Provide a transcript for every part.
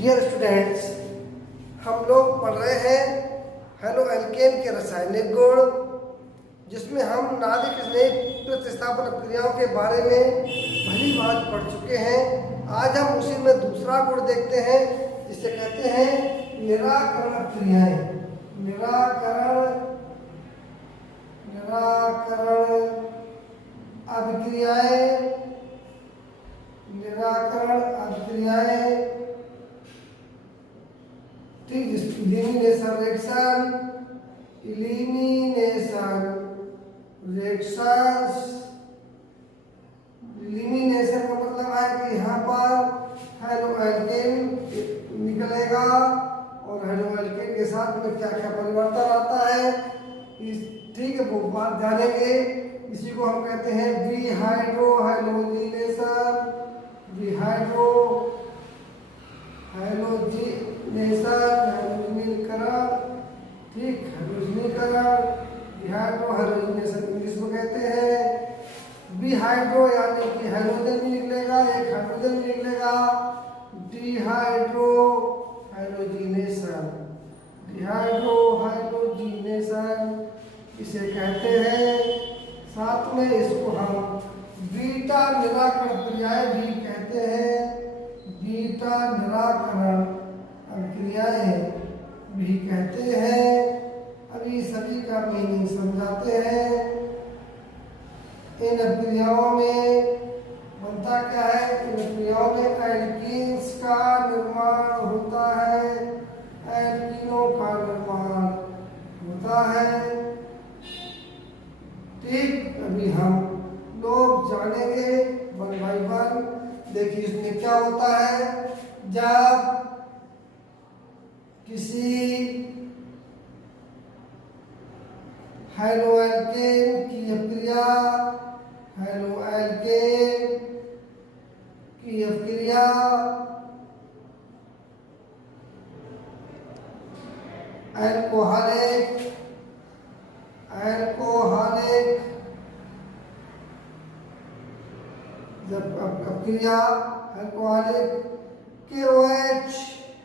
Dear students, हम लोग पढ़ रहे हैं हेलो एल्केन के रासायनिक गुण, जिसमें हम नाभिक स्नेह प्रतिस्थापन क्रियाओं के बारे में भली बात पढ़ चुके हैं। आज हम उसी में दूसरा गुण देखते हैं, जिसे कहते हैं निराकरण क्रियाएं। निराकरण अभिक्रियाएं। निराकरण अभिक्रियाएं। Elimination reactions। elimination का मतलब है कि यहाँ पर हेलो एल्केन निकलेगा और हेलो एल्केन के साथ में क्या क्या परिवर्तन आता है, ठीक है, वो बात जानेंगे। इसी को हम कहते हैं डिहाइड्रो हैलोजिनेशन। डिहाइड्रो हैलोजिनीकरण, ठीक, हैलोजिनीकरण, डिहाइड्रो हैलोजिनेशन इंग्लिश में कहते हैं। बिहाइड्रो यानी कि हाइड्रोजन भी निकलेगा, एक हाइड्रोजन भी निकलेगा। Dehydro halogenation. डिहाइड्रो हैलोजिनेशन इसे कहते हैं। साथ में इसको हम बीटा निराकरण क्रियाएं भी कहते हैं। बीटा निराकरण क्रियाएं भी कहते हैं। अभी सभी का मीनिंग समझाते हैं। इन क्रियाओं में बनता क्या है? इन क्रियाओं में एल्कीन्स का निर्माण होता है। एल्कीनों का निर्माण होता है, ठीक। अभी हम लोग जानेंगे वन बाय वन। देखिए इसमें क्या होता है। जब किसी हेलो एल्केन की अभिक्रिया अल्कोहलिक जब अभिक्रिया अल्कोहलिक KOH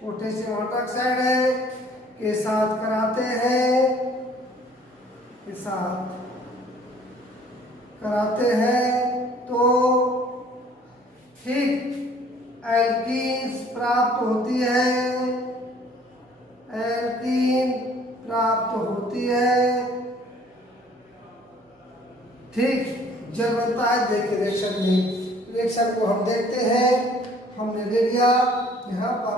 पोटेशियम हाइड्रोक्साइड है के साथ कराते हैं तो ठीक एल्कीन्स प्राप्त होती है, ठीक। जल बनता है। देखिए रिएक्शन को हम देखते हैं। हमने ले लिया यहाँ पर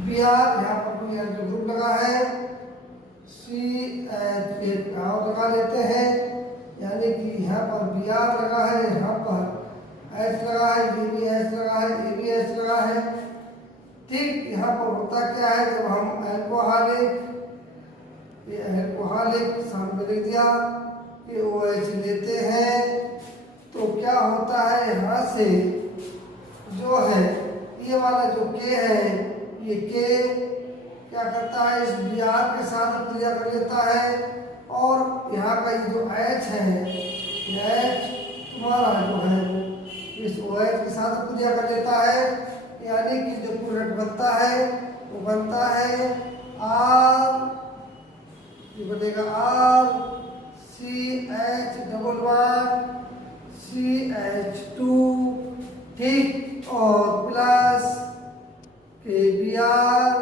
Br, यहाँ पर कोई जो ग्रुप लगा है CH लगा लेते हैं, यानी कि यहाँ पर Br लगा है, यहाँ पर H लगा है, ये भी H लगा है, ये भी H लगा है, ठीक। यहाँ पर होता क्या है, जब हम अल्कोहलिक सामने लिख दिया कि OH लेते हैं तो क्या होता है, यहाँ से जो है ये वाला जो K है, ये K क्या करता है, इस Br के साथ क्रिया कर लेता है और यहाँ का ये जो H है, H तुम्हारा जो है इस OH के साथ क्रिया कर लेता है, यानी कि जो प्रोडक्ट बनता है वो बनता है R, ये बनेगा CH2, ठीक, और प्लस KBr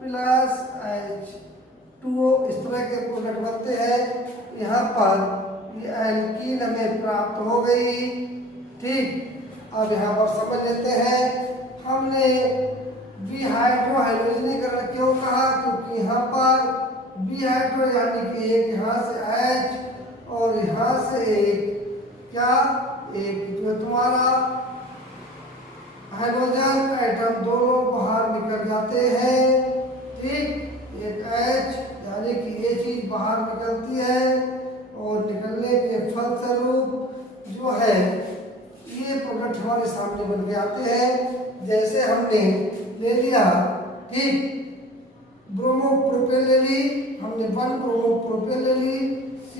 प्लस H2O, इस तरह के प्रोडक्ट बनते हैं। यहाँ पर ये एल्कीन हमें प्राप्त हो गई, ठीक। अब यहाँ पर समझ लेते हैं। हमने डिहाइड्रो हैलोजिनीकरण क्यों कहा, क्योंकि यहाँ पर डिहाइड्रो यानी कि एक यहाँ से H और यहाँ से एक जो तुम्हारा हाइड्रोजन एटम दोनों बाहर निकल जाते हैं, ठीक। एक H यानी कि ये चीज बाहर निकलती है और निकलने के फलस्वरूप जो है ये प्रोडक्ट हमारे सामने बन के आते हैं। जैसे हमने ले लिया, ठीक, ब्रोमोप्रोपेन ले ली, हमने 1 ब्रोमोप्रोपेन ले ली, C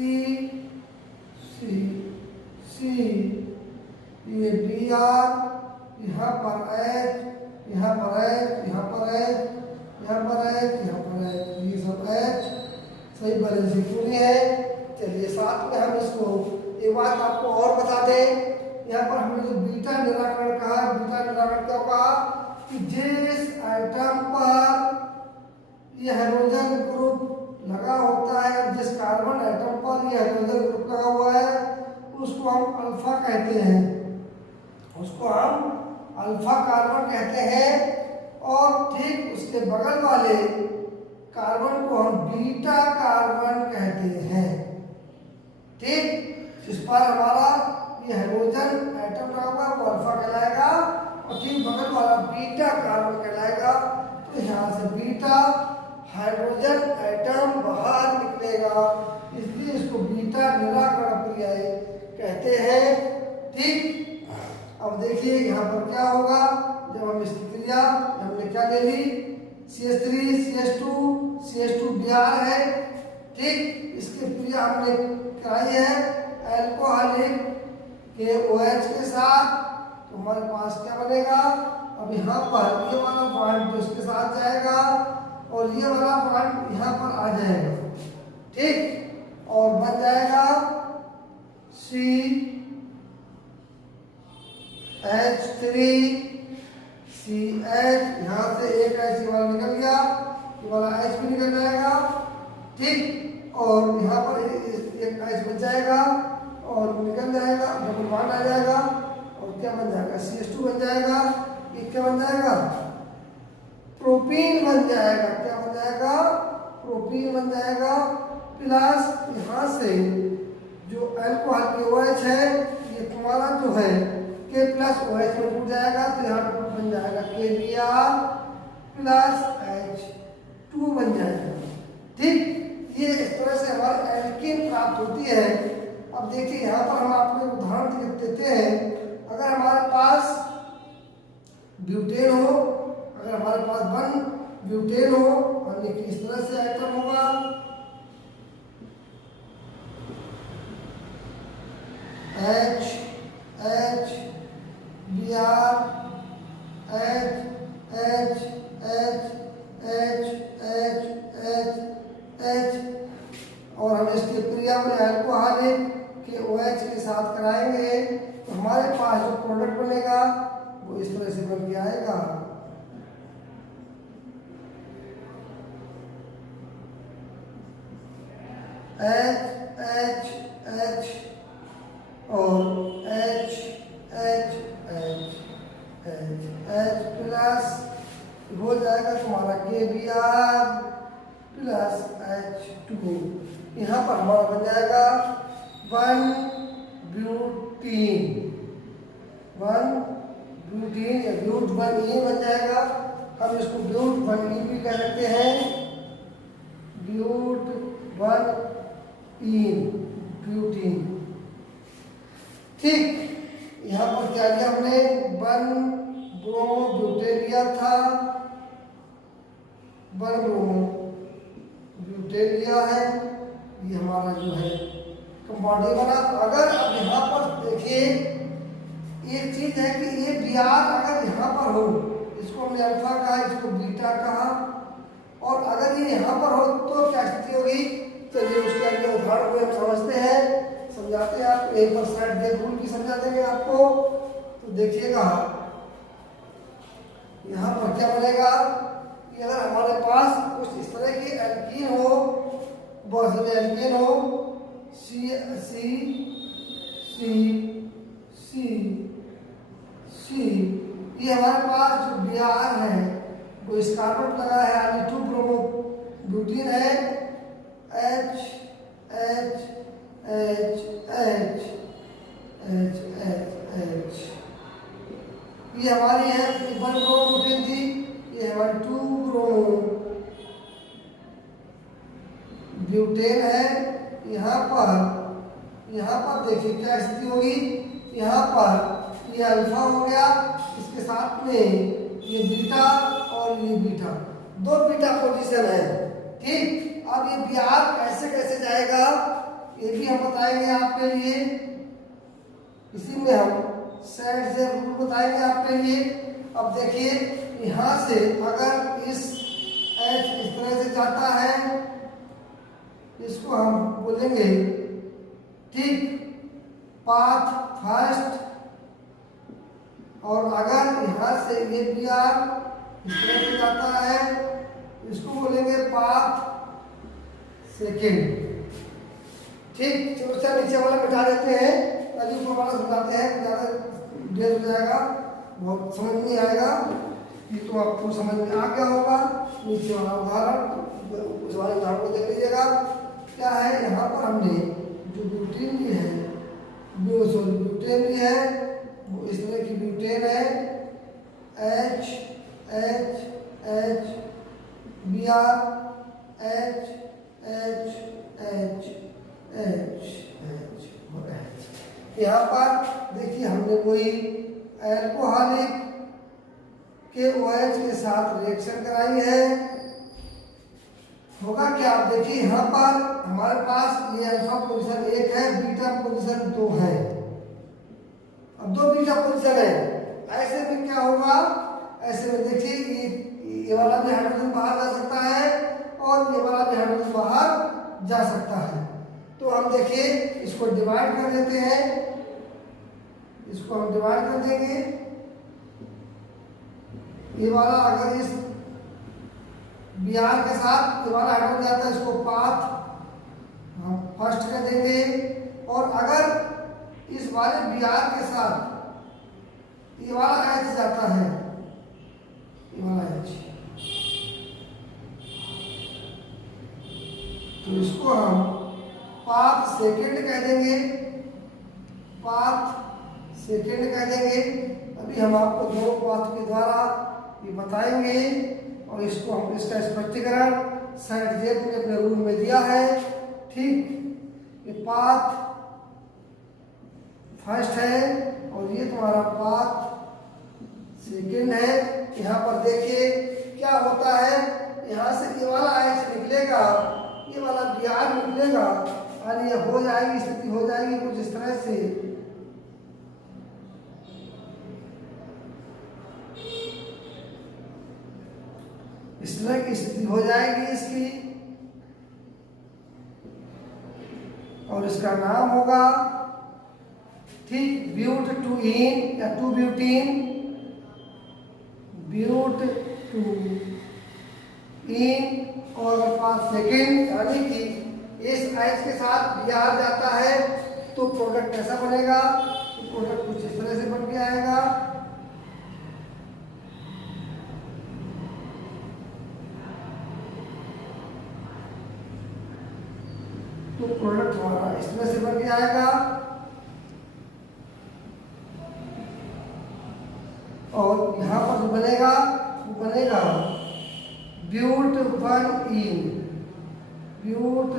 ये बी आर, यहाँ पर एच, यहाँ पर एच, यहाँ पर एच, यहाँ पर एच, यहाँ पर एच, ये सब एच सही बैलेंस पूरी है। चलिए साथ में हम इसको एक बात आपको और बता दें, यहाँ पर हमने जो बीटा निराकरण कहा, बीटा निराकरण क्या कहा कि जिस एटम पर ये हाइड्रोजन ग्रुप लगा होता है, जिस कार्बन एटम पर ये हाइड्रोजन ग्रुप लगा हुआ है उसको हम अल्फा कहते हैं, उसको हम अल्फा कार्बन कहते हैं। और ठीक उसके बगल वाले कार्बन को हम बीटा कार्बन कहते हैं। ठीक, इस पर हमारा ये हाइड्रोजन एटम लगा हुआ है वो अल्फा कहलाएगा और ठीक बगल वाला बीटा कार्बन कहलाएगा। तो यहाँ से बीटा हाइड्रोजन एटम बाहर निकलेगा, इसलिए इसको बीटा निराकरण पर्याय कहते हैं। ठीक, अब देखिए यहाँ पर क्या होगा जब हम इसकी क्रिया, हमने क्या ले ली CH3 CH2 CH2 Br है। ठीक, इसकी क्रिया हमने कराई है अल्कोहलिक के OH के साथ, तो हमारे पास क्या बनेगा, अब यहाँ पर ये वाला बॉन्ड जो इसके साथ जाएगा और ये वाला बॉन्ड यहाँ पर आ जाएगा। ठीक, और बन जाएगा CH3CH, यहाँ से एक H वाला निकल गया, ये वाला H भी निकल जाएगा। ठीक, और यहाँ पर एक H बच जाएगा और निकल जाएगा, डबल बॉन्ड आ जाएगा और क्या बन जाएगा CH2 बन जाएगा। ये क्या बन जाएगा, प्रोपीन बन जाएगा। क्या बन जाएगा, प्रोपीन बन जाएगा। प्लस यहाँ से जो अल्कोहल के OH है ये तुम्हारा जो है K प्लस OH में टूट जाएगा, तो यहाँ टूट बन जाएगा KBr प्लस H2 बन जाएगा। ठीक, ये इस तरह से हमारी एल्कीन प्राप्त होती है। अब देखिए यहाँ पर हम आपको एक उदाहरण देते हैं। अगर हमारे पास ब्यूटेन हो, अगर हमारे पास 1 ब्यूटेन हो और देखिए इस तरह से एटम होगा, H H Br H H H H H H H और हम इसकी क्रिया में अल्कोहलिक के OH के साथ कराएंगे तो हमारे पास जो प्रोडक्ट बनेगा वो इस तरह से बन के आएगा। H H H और H H H H H plus हो जाएगा तुम्हारा KBr प्लस H2। यहाँ पर हमारा बन जाएगा 1-ब्यूटीन, 1-ब्यूटीन या ब्यूट 1E बन जाएगा। हम इसको ब्यूट 1E भी कह सकते हैं, ब्यूट 1E ब्यूटीन। ठीक, यहाँ पर क्या लिया हमने 1-ब्रोमो-ब्यूटेन लिया था, 1-ब्रोमो-ब्यूटेन लिया है, ये हमारा जो है कंपाउंड बना। अगर अब यहाँ पर देखिए एक चीज है कि ये Br अगर यहाँ पर हो, इसको हमने अल्फा कहा, इसको बीटा कहा, और अगर ये यहाँ पर हो तो क्या स्थिति होगी। चलिए उसके अगले उदाहरण को हम समझते हैं, समझाते हैं आपको। एक बार साइड दे रूल की समझा देंगे आपको, तो देखिएगा यहाँ पर क्या बनेगा कि अगर हमारे पास कुछ इस तरह की एल्कीन हो, बहुत सारे एल्कीन हो, C C C C C, ये हमारे पास जो Br है वो इस कार्बन लगा है, यानी 2-ब्रोमो-ब्यूटीन है, H H H H H H H, ये हमारी है 1-ब्रोमो-ब्यूटीन थी, ये हमारी 2-ब्रोमो-ब्यूटेन है। यहाँ पर देखिए क्या स्थिति होगी, यहाँ पर ये अल्फा हो गया, इसके साथ में ये बीटा और ये बीटा, 2 बीटा पोजीशन है। ठीक, अब ये Br कैसे जाएगा ये भी हम बताएंगे आपके लिए, इसी में हम सेट जेफ रूल बताएंगे आपके लिए। अब देखिए यहाँ से अगर इस H इस तरह से जाता है, इसको हम बोलेंगे ठीक पाथ फर्स्ट, और अगर यहाँ से ये PR इस तरह से जाता है, इसको बोलेंगे पाथ सेकेंड। ठीक, चलो सर नीचे वाला मिटा देते हैं, अभी ऊपर वाला समझाते हैं, ज़्यादा देर हो जाएगा, बहुत समझ नहीं आएगा। ये तो आपको समझ में आ गया होगा। नीचे वाला उदाहरण, उस वाले उदाहरण को देख लीजिएगा। क्या है, यहाँ पर हमने जो ब्यूटेन ली है, ब्यूटेन ली है, वो इस तरह की ब्यूटेन है, H H H Br H H H H H और H। यहाँ पर देखिए हमने कोई एल्कोहलिक के OH के साथ रिएक्शन कराई है। होगा क्या, आप देखिए यहाँ पर हमारे पास ये अल्फा पोजीशन 1 है, बीटा पोजीशन 2 है। अब 2 बीटा पोजीशन है, ऐसे में क्या होगा, ऐसे में देखिए ये वाला भी हाइड्रोजन बाहर जा सकता है और ये वाला भी हाइड्रोजन बाहर जा सकता है। तो हम देखिए इसको डिवाइड कर देते हैं, इसको हम डिवाइड कर देंगे। ये वाला अगर इस Br के साथ ये वाला हाइड्रोजन जाता है, इसको पाथ हम फर्स्ट कर देंगे। और अगर इस वाले Br के साथ ये वाला H जाता है, ये वाला H, तो इसको हम पाथ सेकेंड कह देंगे, पाथ सेकेंड कह देंगे। अभी हम आपको दोनों पाथ के द्वारा ये बताएंगे और इसको हम इसका स्पष्टीकरण सेट जेफ ने अपने रूल में दिया है। ठीक, ये पाथ फर्स्ट है और ये तुम्हारा पाथ सेकेंड है। यहाँ पर देखिए क्या होता है, यहाँ से ये वाला H निकलेगा, ये वाला Br निकलेगा और ये हो जाएगी, स्थिति हो जाएगी कुछ इस तरह से। इस तरह की स्थिति हो जाएगी इसकी, और इसका नाम होगा ठीक ब्यूट टू इन या टू ब्यूटीन, ब्यूट टू इन। और पाथ सेकेंड, यानी कि इस H के साथ Br जाता है तो प्रोडक्ट कैसा बनेगा, तो प्रोडक्ट कुछ इस तरह से बन के आएगा। तो प्रोडक्ट हमारा इस तरह से बन के आएगा। और यहाँ पर जो बनेगा वो बनेगा ब्यूट 1 इन, ब्यूट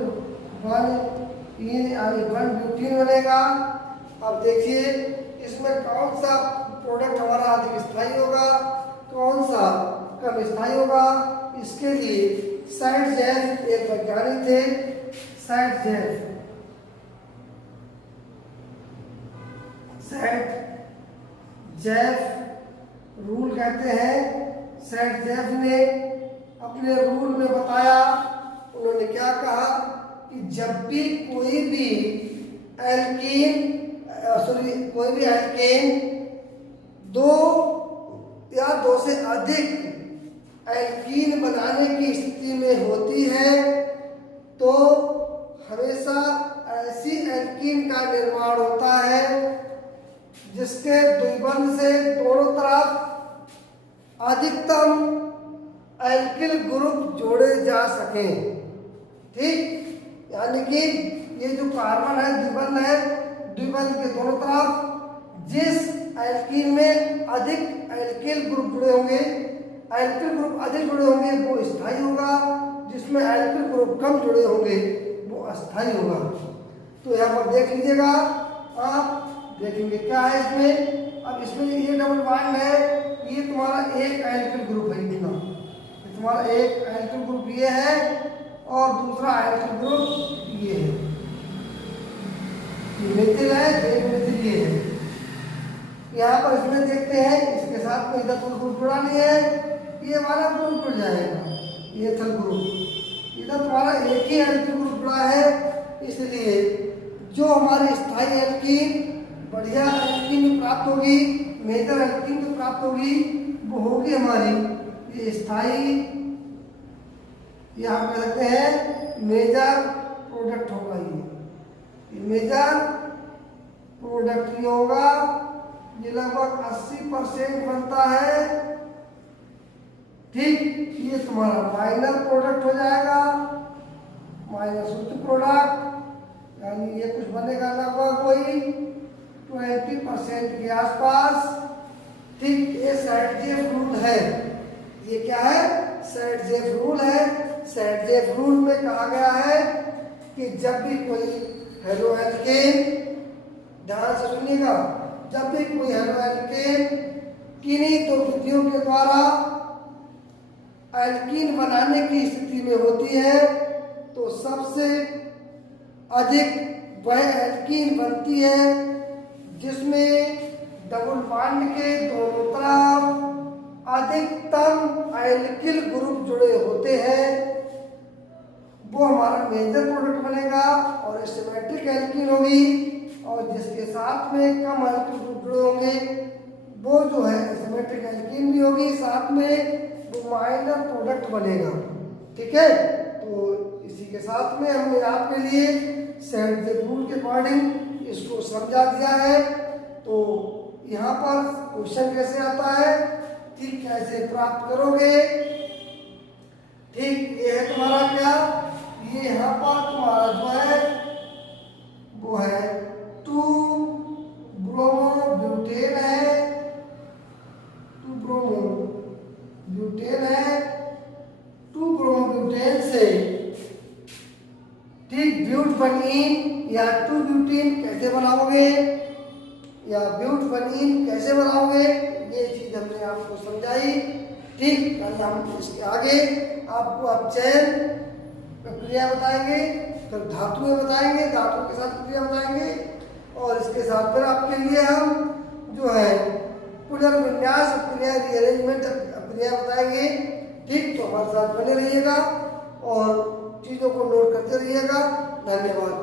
1 इन यानी 1 ब्यूटीन बनेगा। अब देखिए इसमें कौन सा प्रोडक्ट हमारा अधिक स्थायी होगा, कौन सा कम स्थायी होगा। इसके लिए साइड जेफ एक वैज्ञानिक थे, side Jeff, set Jeff rule कहते हैं। सेट जेफ ने अपने रूल में बताया, उन्होंने क्या कहा कि जब भी कोई भी एल्कीन कोई भी एल्केन दो या दो से अधिक एल्कीन बनाने की स्थिति में होती है तो हमेशा ऐसी एल्कीन का निर्माण होता है जिसके द्विबंध से दोनों तरफ अधिकतम एल्किल ग्रुप जोड़े जा सकें। ठीक, यानी कि ये जो कार्बन है द्विबंध है, द्विबंध के दोनों तरफ जिस एल्कीन में अधिक एल्किल ग्रुप जुड़े होंगे, एल्किल ग्रुप अधिक जुड़े होंगे वो स्थायी होगा, जिसमें एल्किल ग्रुप कम जुड़े होंगे वो अस्थायी होगा। तो यहाँ पर देख लीजिएगा, आप देखेंगे क्या है इसमें। अब इसमें ये डबल बॉन्ड है, ये तुम्हारा एक एल्किल ग्रुप है, ये तुम्हारा एक एल्किल ग्रुप ये है और दूसरा एल्किल ग्रुप ये है, ये मिथिल है, एक मिथिल ये है। यहाँ पर इसमें देखते हैं, इसके साथ में इधर कोई ग्रुप जुड़ा नहीं है, ये वाला ग्रुप जुड़ जाएगा, ये एथल ग्रुप। इधर तुम्हारा एक ही एल्कीन ग्रुप जुड़ा है, इसलिए जो हमारी स्थायी एल्कीन बढ़िया एल्कीन में प्राप्त होगी, मेजर एल्कीन में प्राप्त होगी, वो होगी हमारी ये स्थायी, यहाँ कह सकते हैं मेजर प्रोडक्ट होगा। ये मेजर प्रोडक्ट ये होगा, ये लगभग 80% बनता है। ठीक, ये तुम्हारा माइनर प्रोडक्ट हो जाएगा, माइनर शुद्ध प्रोडक्ट, यानी ये कुछ बनेगा लगभग वही 20% के आसपास। ठीक, ये सैडजेफ रूल है। ये क्या है? सैडजेफ रूल है। सैडजेफ रूल में कहा गया है कि जब भी कोई हेलो एल्केन, ध्यान से सुनिएगा, जब भी कोई हेलो एल्केन किन्हीं दो विधियों के द्वारा एल्कीन बनाने की स्थिति में होती है, तो सबसे अधिक वह एल्कीन बनती है जिसमें डबल बॉन्ड के दोनों तरफ अधिकतम एल्किल ग्रुप जुड़े होते हैं, वो हमारा मेजर प्रोडक्ट बनेगा और सिमेट्रिक एल्कीन होगी। और जिसके साथ में कम एल्किल ग्रुप जुड़े होंगे वो जो है सिमेट्रिक एल्कीन भी होगी, साथ में वो माइनर प्रोडक्ट बनेगा। ठीक है, तो इसी के साथ में हमने आपके लिए सैडजेफ रूल के अकॉर्डिंग इसको समझा दिया है। तो यहाँ पर क्वेश्चन कैसे आता है, ठीक, कैसे प्राप्त करोगे। ठीक, ये है तुम्हारा क्या, ये यहाँ पर तुम्हारा जो है वो है 2 ब्रोमोब्यूटेन है, 2 ब्रोमोब्यूटेन है। 2 ब्रोमोब्यूटेन से ठीक ब्यूट बनीन या 2 ब्यूटीन कैसे बनाओगे, या ब्यूट बनीन कैसे बनाओगे, ये चीज हमने आपको समझाई। ठीक, कल हम इसके आगे आपको अब चयन प्रक्रिया बताएंगे, फिर धातुएं बताएंगे, धातु के साथ प्रक्रिया बताएंगे, और इसके साथ फिर आपके लिए हम जो है पुनर्विन्यास प्रक्रिया, रीअरेंजमेंट प्रक्रिया बताएंगे। ठीक, तो हमारे साथ बने रहिएगा और चीज़ों को नोट करते रहिएगा। धन्यवाद।